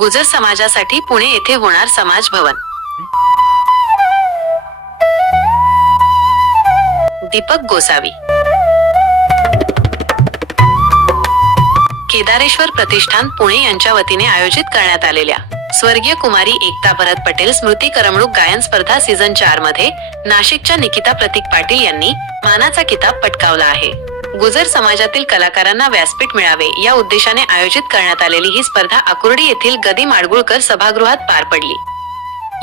गुजर समाजासाठी पुणे येथे होणार समाज भवन. दीपक गोसावी. केदारेश्वर प्रतिष्ठान पुणे यांच्या वतीने आयोजित करण्यात आलेल्या स्वर्गीय कुमारी एकता भरत पटेल स्मृती करमणूक गायन स्पर्धा सीझन चारमध्ये नाशिकच्या निकिता प्रतीक पाटील यांनी मानाचा किताब पटकावला आहे. गुजर समाजातील कलाकारांना व्यासपीठ मिळावे या उद्देशाने आयोजित करण्यात आलेली ही स्पर्धा आकुर्डी येथील गदी माडगुळकर सभागृहात पार पडली.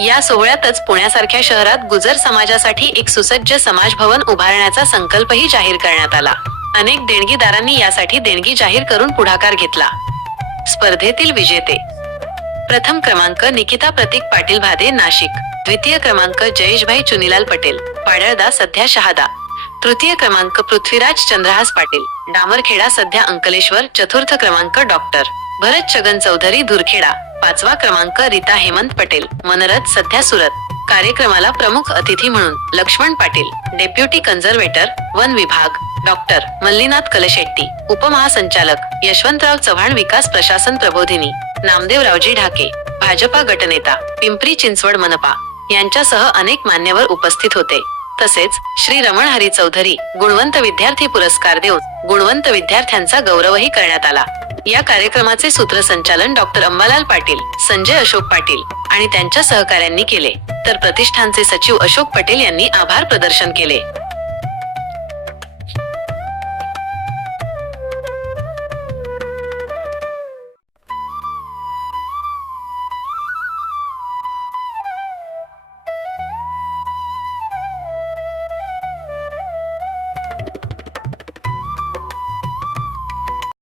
या सोहळ्यातच पुण्यासारख्या शहरात गुजर समाजासाठी एक सुसज्ज समाज भवन उभारण्याचा संकल्पही जाहीर करण्यात आला. अनेक देणगीदारांनी यासाठी देणगी जाहीर करून पुढाकार घेतला. स्पर्धेतील विजेते. प्रथम क्रमांक निकिता प्रतीक पाटील भादे नाशिक. द्वितीय क्रमांक जयेशभाई चुनीलाल पटेल. पाडळदा सध्या शहादा. तृतीय क्रमांक पृथ्वीराज चंद्रहास पाटील. डामरखेडा सध्या अंकलेश्वर चतुर्थ क्रमांक डॉक्टर. भरत छगन चौधरी धुरखेडा. पाचवा क्रमांक रीता हेमंत पटेल. मनरथ सध्या सुरत. कार्यक्रमाला प्रमुख अतिथी म्हणून लक्ष्मण पाटील डेप्युटी कन्झर्वेटर वन विभाग डॉक्टर मल्लीनाथ कलशेट्टी उपमहासंचालक यशवंतराव चव्हाण विकास प्रशासन प्रबोधिनी नामदेवरावजी ढाके भाजपा गटनेता पिंपरी चिंचवड मनपा यांच्यासह अनेक मान्यवर उपस्थित होते. तसेच श्री रमण हरी चौधरी गुणवंत विद्यार्थी पुरस्कार देऊन गुणवंत विद्यार्थ्यांचा गौरवही करण्यात आला. या कार्यक्रमाचे सूत्रसंचालन डॉक्टर अंबालाल पाटील संजय अशोक पाटील आणि त्यांच्या सहकाऱ्यांनी केले. तर प्रतिष्ठानचे सचिव अशोक पटेल यांनी आभार प्रदर्शन केले.